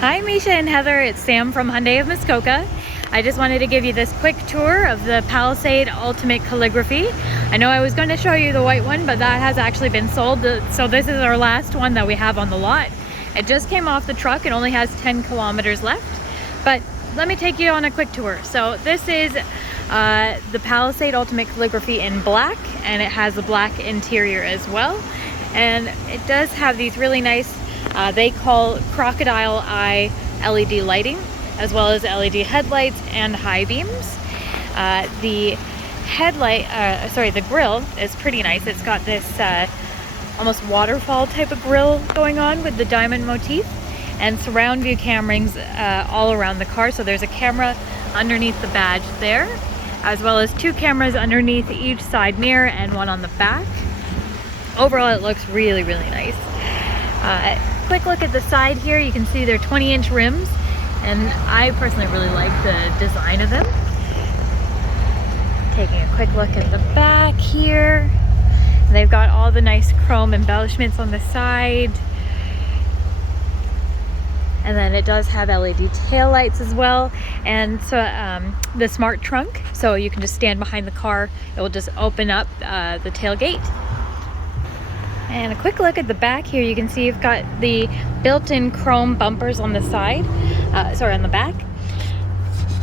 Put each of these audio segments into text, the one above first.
Hi Mischa and Heather, it's Sam from Hyundai of Muskoka. I just wanted to give you this quick tour of the Palisade Ultimate Calligraphy. I know I was going to show you the white one, but that has actually been sold, so this is our last one that we have on the lot. It just came off the truck, it only has 10 kilometers left, but let me take you on a quick tour. So this is the Palisade Ultimate Calligraphy in black, and it has a black interior as well. And it does have these really nice they call crocodile eye LED lighting, as well as LED headlights and high beams. The grill is pretty nice. It's got this almost waterfall type of grill going on with the diamond motif, and surround view cameras all around the car. So there's a camera underneath the badge there, as well as 2 cameras underneath each side mirror and one on the back. Overall, it looks really, really nice. Quick look at the side here, you can see they're 20-inch rims, and I personally really like the design of them. Taking a quick look at the back here, they've got all the nice chrome embellishments on the side, and then it does have LED tail lights as well, and so the smart trunk, so you can just stand behind the car, it will just open up the tailgate. And a quick look at the back here, you can see you've got the built-in chrome bumpers on the side, on the back,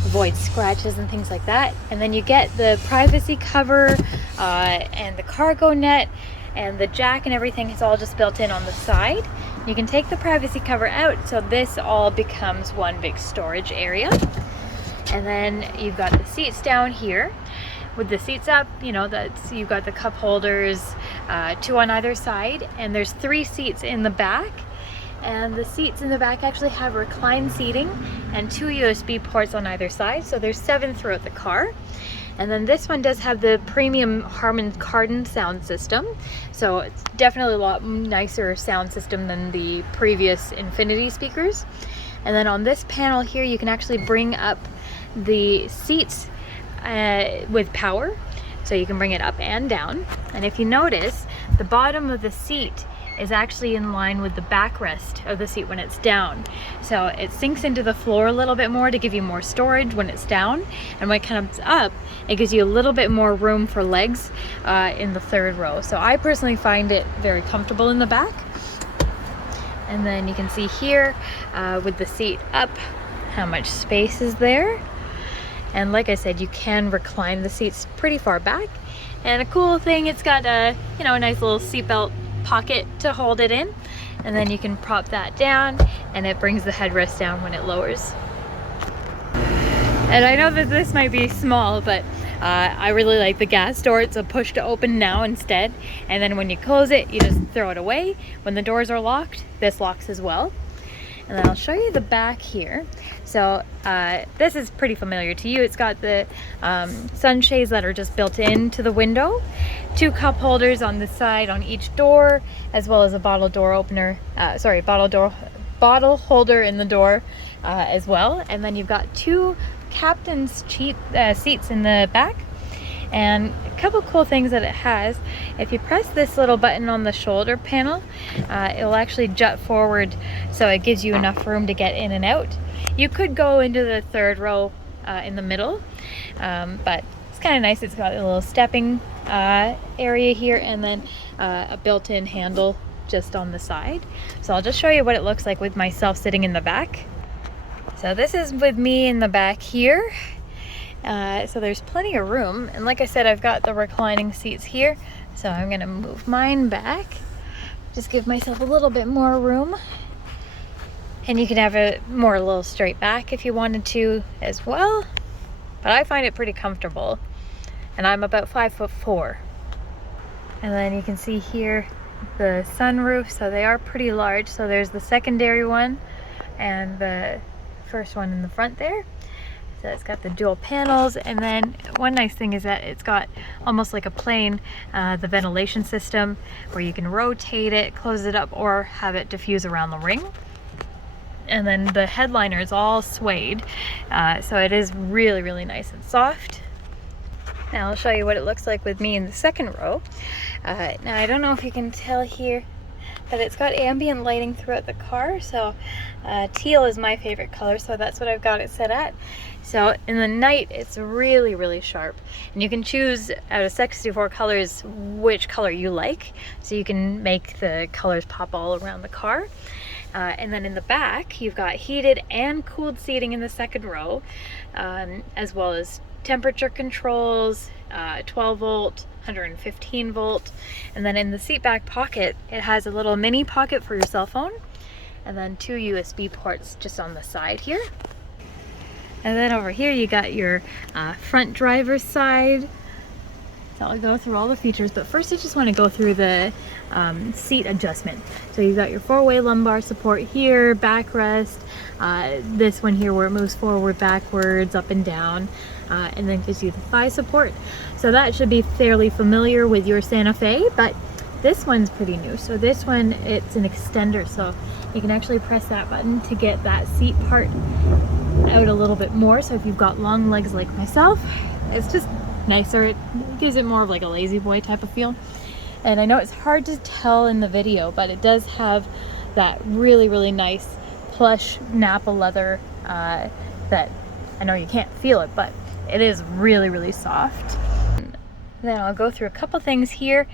avoid scratches and things like that. And then you get the privacy cover and the cargo net, and the jack and everything is all just built in on the side. You can take the privacy cover out, so this all becomes one big storage area. And then you've got the seats down here. With the seats up, you know, you've got the cup holders, 2 on either side, and there's 3 seats in the back. And the seats in the back actually have recline seating and 2 USB ports on either side, so there's 7 throughout the car. And then this one does have the premium Harman Kardon sound system, so it's definitely a lot nicer sound system than the previous Infinity speakers. And then on this panel here, you can actually bring up the seats with power, so you can bring it up and down. And if you notice, the bottom of the seat is actually in line with the backrest of the seat when it's down, so it sinks into the floor a little bit more to give you more storage when it's down, and when it comes up it gives you a little bit more room for legs in the 3rd row. So I personally find it very comfortable in the back. And then you can see here with the seat up how much space is there. And like I said, you can recline the seats pretty far back. And a cool thing, it's got a nice little seatbelt pocket to hold it in. And then you can prop that down, and it brings the headrest down when it lowers. And I know that this might be small, but I really like the gas door. It's a push to open now instead. And then when you close it, you just throw it away. When the doors are locked, this locks as well. And then I'll show you the back here. So this is pretty familiar to you. It's got the sunshades that are just built into the window, 2 cup holders on the side on each door, as well as a bottle holder in the door as well. And then you've got 2 captain's seats in the back. And a couple cool things that it has, if you press this little button on the shoulder panel, it'll actually jut forward, so it gives you enough room to get in and out. You could go into the 3rd row in the middle, but it's kind of nice. It's got a little stepping area here, and then a built-in handle just on the side. So I'll just show you what it looks like with myself sitting in the back. So this is with me in the back here. So there's plenty of room, and like I said, I've got the reclining seats here, so I'm gonna move mine back, just give myself a little bit more room. And you can have a little straight back if you wanted to as well, but I find it pretty comfortable, and I'm about 5'4". And then you can see here the sunroof, so they are pretty large. So there's the secondary one and the first one in the front there. So it's got the dual panels, and then one nice thing is that it's got almost like a plane, the ventilation system, where you can rotate it, close it up, or have it diffuse around the ring. And then the headliner is all suede, so it is really, really nice and soft. Now I'll show you what it looks like with me in the 2nd row. Now I don't know if you can tell here, but it's got ambient lighting throughout the car, so teal is my favorite color, so that's what I've got it set at. So in the night it's really sharp, and you can choose out of 64 colors which color you like, so you can make the colors pop all around the car. And then in the back you've got heated and cooled seating in the second row, as well as temperature controls, 12 volt, 115 volt, and then in the seat back pocket it has a little mini pocket for your cell phone, and then 2 USB ports just on the side here. And then over here you got your front driver's side. So I'll go through all the features, but first I just want to go through the seat adjustment. So you've got your 4-way lumbar support here, backrest, this one here where it moves forward, backwards, up and down, and then gives you the thigh support. So that should be fairly familiar with your Santa Fe, but this one's pretty new. So this one, it's an extender, so you can actually press that button to get that seat part out a little bit more. So if you've got long legs like myself, it's just nicer. It gives it more of like a lazy boy type of feel. And I know it's hard to tell in the video, but it does have that really nice plush Napa leather that I know you can't feel it, but it is really soft. Then I'll go through a couple things here.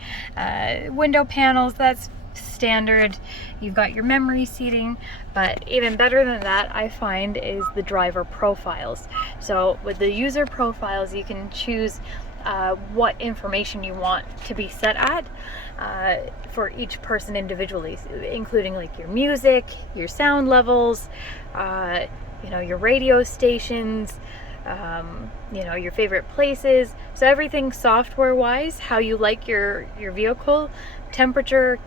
Window panels, that's standard. You've got your memory seating, but even better than that I find is the driver profiles. So with the user profiles you can choose what information you want to be set at for each person individually, including like your music, your sound levels, you know, your radio stations, you know, your favorite places. So everything software wise, how you like your vehicle, temperature,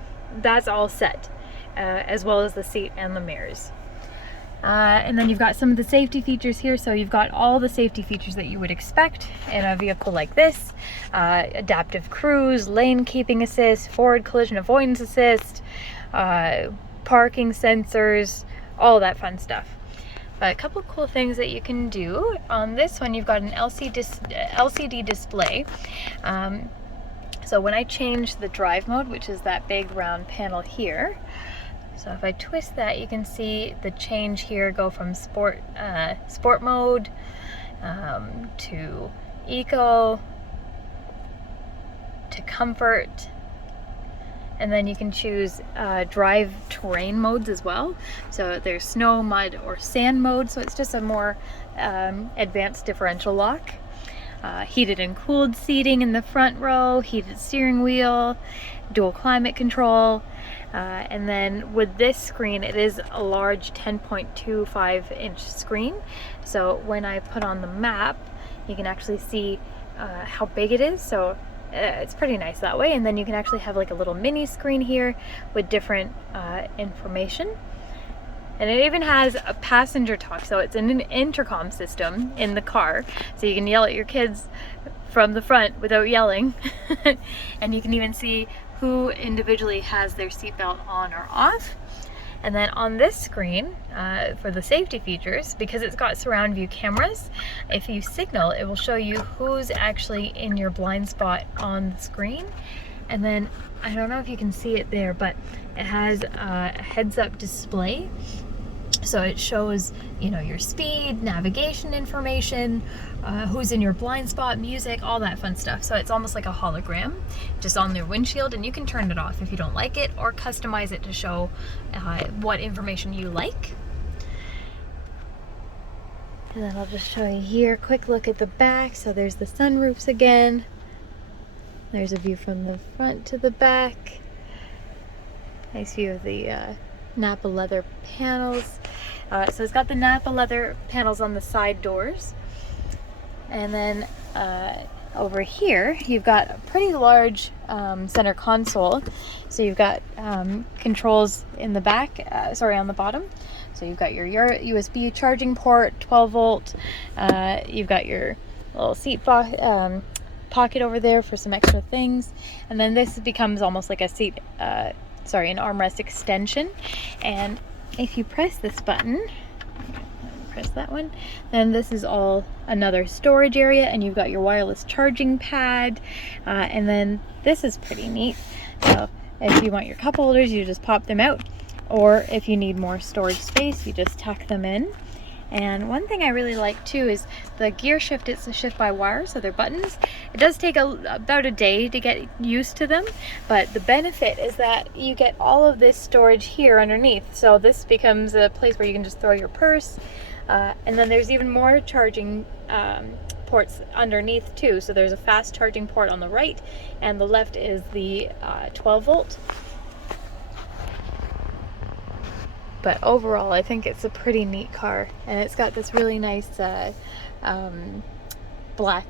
that's all set, as well as the seat and the mirrors. And then you've got some of the safety features here. So you've got all the safety features that you would expect in a vehicle like this. Adaptive cruise, lane keeping assist, forward collision avoidance assist, parking sensors, all that fun stuff. But a couple of cool things that you can do. On this one you've got an LCD display. So when I change the drive mode, which is that big round panel here, so if I twist that, you can see the change here go from sport mode to eco to comfort, and then you can choose drive terrain modes as well. So there's snow, mud, or sand mode, so it's just a more advanced differential lock. Heated and cooled seating in the front row, heated steering wheel, dual climate control, and then with this screen it is a large 10.25-inch screen. So when I put on the map you can actually see how big it is, so it's pretty nice that way. And then you can actually have like a little mini screen here with different information. And it even has a passenger talk, so it's an intercom system in the car, so you can yell at your kids from the front without yelling. And you can even see who individually has their seatbelt on or off. And then on this screen, for the safety features, because it's got surround view cameras, if you signal, it will show you who's actually in your blind spot on the screen. And then, I don't know if you can see it there, but it has a heads-up display. So it shows, you know, your speed, navigation information, who's in your blind spot, music, all that fun stuff. So it's almost like a hologram just on their windshield, and you can turn it off if you don't like it, or customize it to show what information you like. And then I'll just show you here, quick look at the back. So there's the sunroofs again. There's a view from the front to the back. Nice view of the Napa leather panels. So it's got the Napa leather panels on the side doors. And then over here you've got a pretty large center console. So you've got controls in the back, on the bottom. So you've got your USB charging port, 12 volt. You've got your little seat pocket over there for some extra things. And then this becomes almost like a seat, an armrest extension. And if you press this button, press that one, then this is all another storage area, and you've got your wireless charging pad. And then this is pretty neat. So If you want your cup holders, you just pop them out. Or if you need more storage space, you just tuck them in. And one thing I really like too is the gear shift. It's a shift by wire, so they're buttons. It does take about a day to get used to them, but the benefit is that you get all of this storage here underneath. So this becomes a place where you can just throw your purse. And then there's even more charging ports underneath too. So there's a fast charging port on the right, and the left is the 12 volt. But overall, I think it's a pretty neat car, and it's got this really nice black,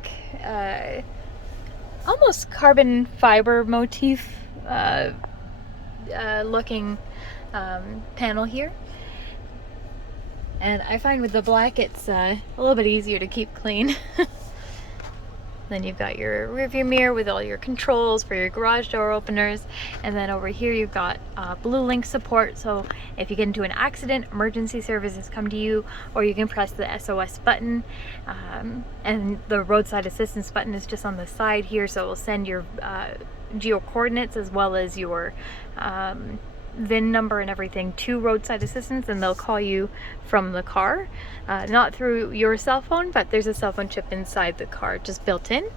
almost carbon fiber motif looking panel here. And I find with the black, it's a little bit easier to keep clean. Then you've got your rearview mirror with all your controls for your garage door openers. And then over here you've got blue link support. So if you get into an accident, emergency services come to you, or you can press the SOS button. And the roadside assistance button is just on the side here. So it will send your geo coordinates as well as your VIN number and everything to roadside assistance, and they'll call you from the car, not through your cell phone, but there's a cell phone chip inside the car just built in.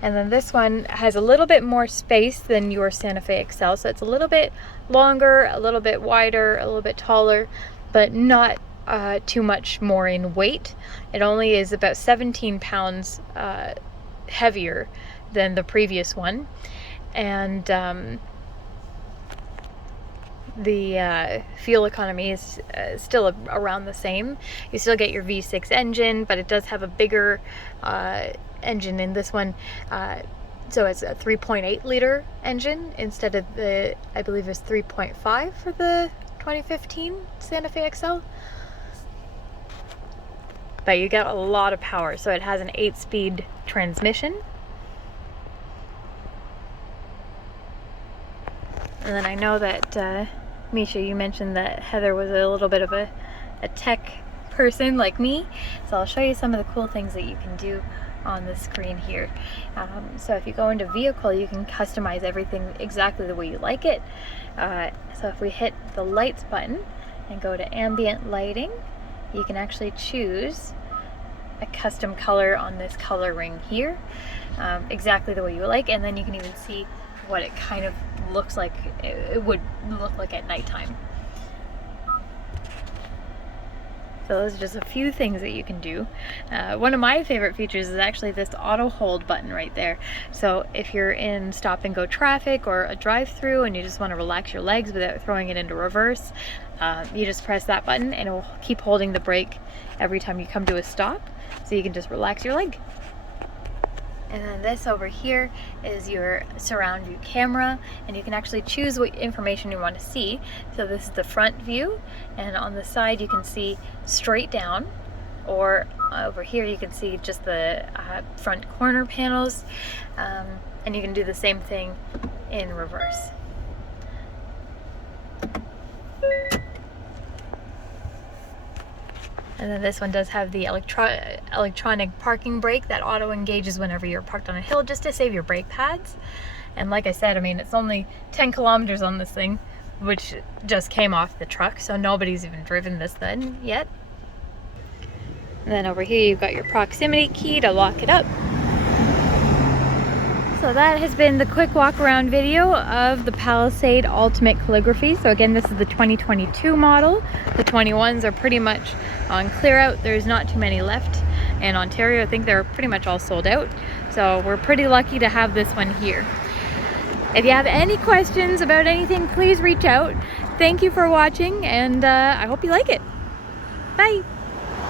And then this one has a little bit more space than your Santa Fe XL, so it's a little bit longer, a little bit wider, a little bit taller, but not too much more in weight. It only is about 17 pounds heavier than the previous one, and the fuel economy is still around the same. You still get your V6 engine, but it does have a bigger engine in this one, so it's a 3.8 liter engine instead of the, I believe it's 3.5 for the 2015 Santa Fe XL. But you get a lot of power. So it has an 8-speed transmission. And then I know that, Misha, you mentioned that Heather was a little bit of a tech person like me. So I'll show you some of the cool things that you can do on the screen here. So if you go into vehicle, you can customize everything exactly the way you like it. So if we hit the lights button and go to ambient lighting, you can actually choose a custom color on this color ring here, exactly the way you like, and then you can even see what it kind of looks like it would look like at nighttime. So those are just a few things that you can do. One of my favorite features is actually this auto hold button right there. So if you're in stop and go traffic or a drive-through and you just want to relax your legs without throwing it into reverse, you just press that button and it will keep holding the brake every time you come to a stop, so you can just relax your leg. And then this over here is your surround view camera, and you can actually choose what information you want to see. So this is the front view, and on the side you can see straight down, or over here you can see just the front corner panels, and you can do the same thing in reverse. And then this one does have the electronic parking brake that auto engages whenever you're parked on a hill, just to save your brake pads. And like I said, I mean, it's only 10 kilometers on this thing, which just came off the truck, so nobody's even driven this then yet. And then over here you've got your proximity key to lock it up. So that has been the quick walk around video of the Palisade Ultimate Calligraphy. So again, this is the 2022 model. The 21s are pretty much on clear out. There's not too many left in Ontario. I think they're pretty much all sold out. So we're pretty lucky to have this one here. If you have any questions about anything, please reach out. Thank you for watching, and I hope you like it. Bye.